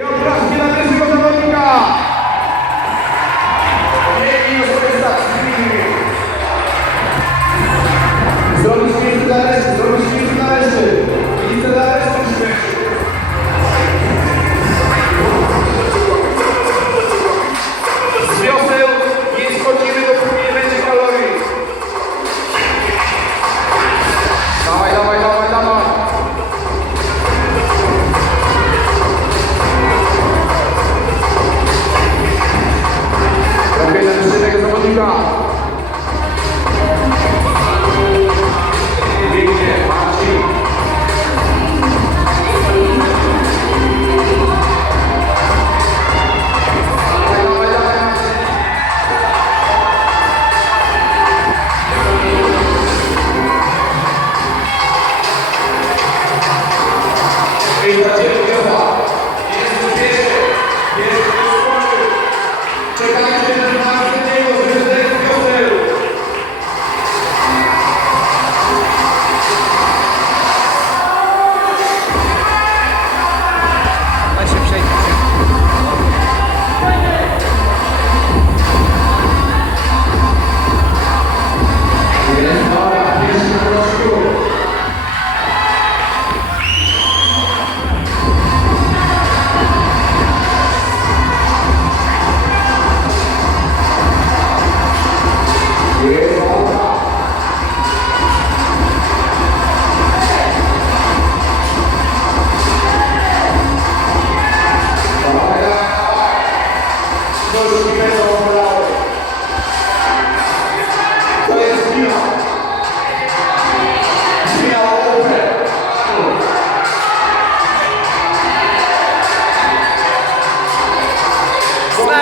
手をプラスになって仕事の時間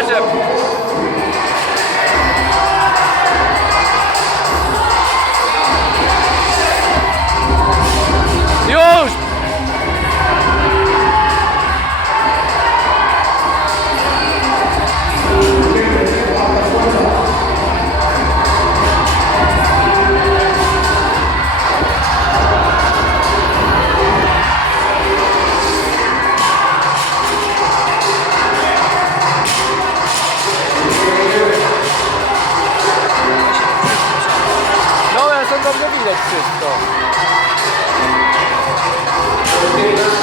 Imagine. Deus.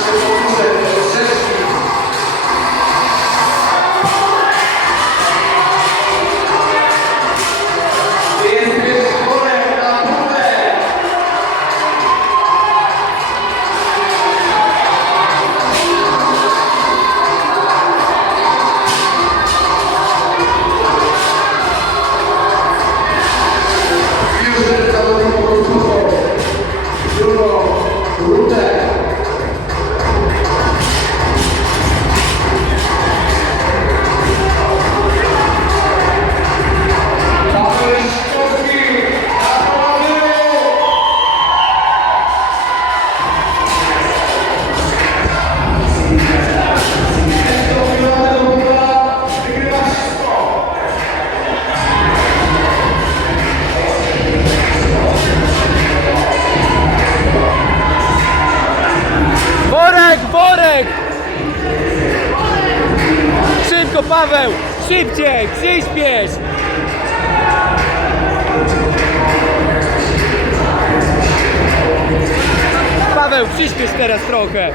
Paweł! Szybciej! Przyspiesz! Paweł, przyspiesz teraz trochę!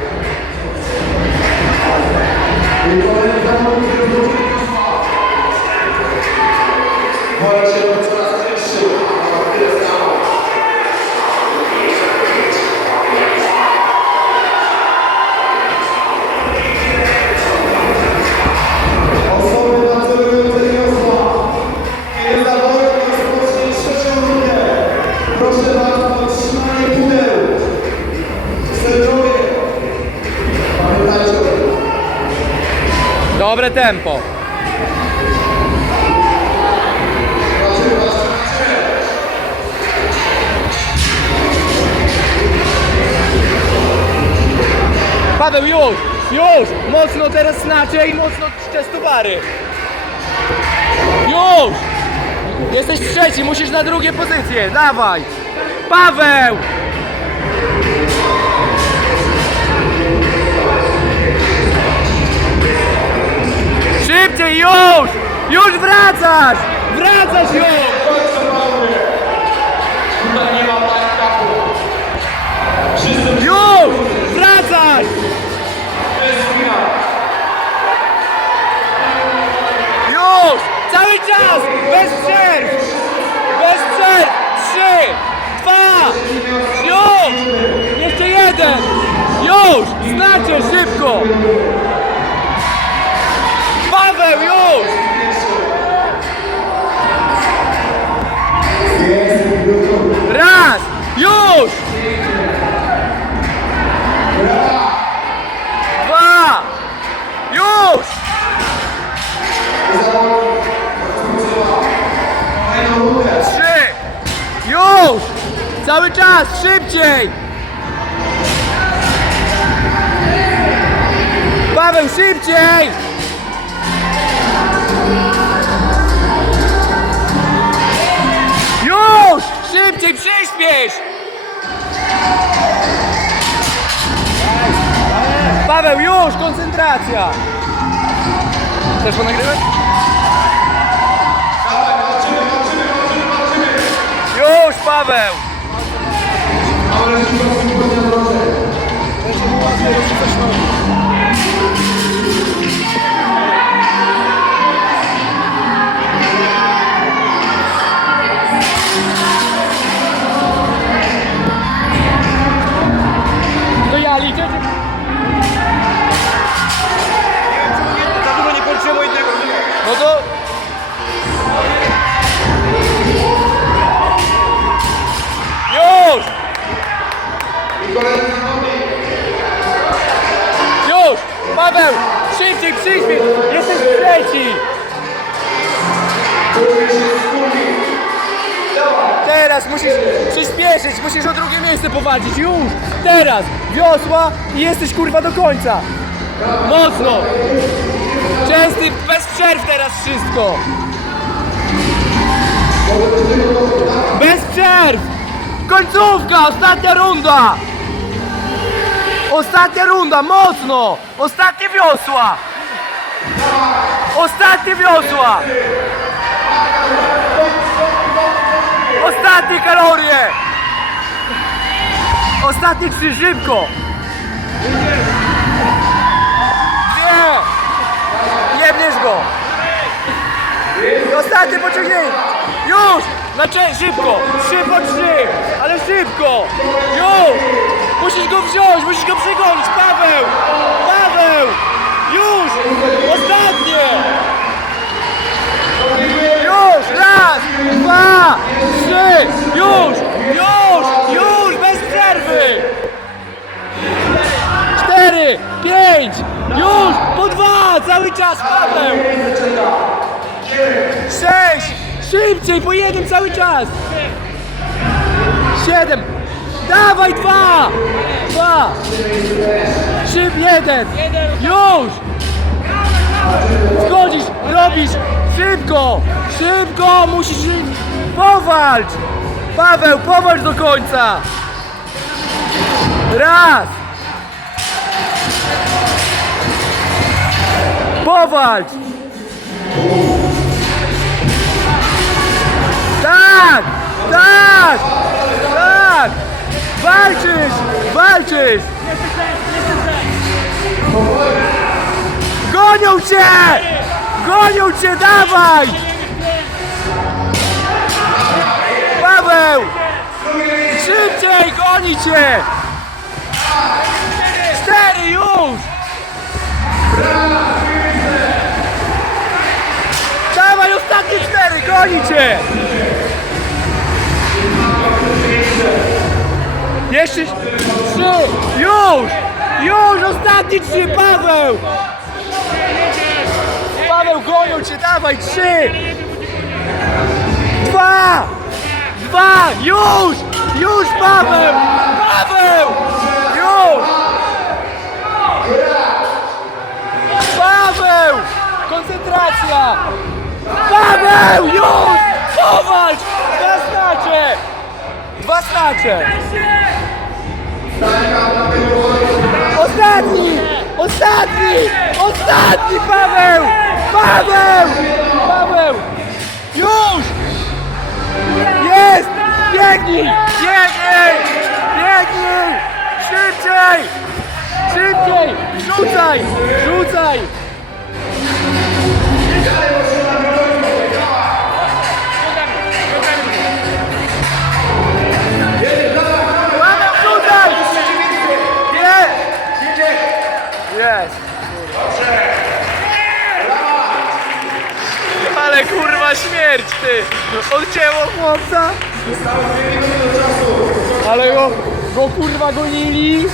tempo. Paweł, już, już, mocno teraz znacie i mocno częstowary. Już! Jesteś trzeci, musisz na drugie pozycje, dawaj! Paweł! Szybciej, już! Już wracasz! Wracasz już! Już! Wracasz! Już! Cały czas! Bez przerw! Bez przerw! Trzy! Dwa! Już! Jeszcze jeden! Już! Znacie szybko! Paweł, już! Raz! Już! Dwa! Już! Trzy! Już! Cały czas! Szybciej! Paweł, szybciej! Przyspiesz! Paweł, już! Koncentracja! Chcesz ponagrywać? Już, Paweł! To Teraz musisz przyspieszyć, musisz o drugie miejsce powalczyć, już! Teraz! Wiosła i jesteś kurwa do końca! Mocno! Częsty, bez przerw teraz wszystko! Bez przerw! Końcówka! Ostatnia runda! Ostatnia runda, mocno! Ostatnie wiosła! Ostatnie wiosła! Ostatnie kalorie! Ostatnie trzy, szybko! Dwie! Jebniesz go! Ostatnie pociągnięcie! Już! Znaczy szybko! Trzy po trzy! Ale szybko! Już! Musisz go wziąć! Musisz go przegonić! Paweł! Paweł! Już! Ostatnie! Już! Raz! Dwa! Trzy! Już! Już! Już! Bez przerwy! Cztery! Pięć! Już! Po dwa! Cały czas! Paweł! Sześć! Szybciej! Po jednym cały czas! Siedem! Dawaj dwa! Dwa! Szyb jeden! Już! Wchodzisz! Robisz! Szybko! Szybko! Musisz... Powalcz! Paweł, powalcz do końca! Raz! Powalcz! Tak! Tak! Tak! Walczysz! Walczysz! Gonią cię! Gonią cię, dawaj! Paweł! Szybciej, goni cię! Cztery już! Dawaj, ostatnie cztery, goni cię! Jeszcze trzy! Już! Już! Ostatnie trzy! Paweł! Paweł, gonią cię! Dawaj! Trzy! Dwa! Dwa! Już! Już, Paweł! Paweł! Już! Paweł! Koncentracja! Paweł! Już! Powalcz! Dwa znacze! Dwa znacze! Ostatni! Ostatni! Ostatni, Paweł! Paweł! Paweł! Już! Jest! Biegnij! Biegnij! Biegnij! Szybciej! Szybciej! Rzucaj! Rzucaj! Śmierć ty! Odcięło chłopca! Ale go, go kurwa gonili!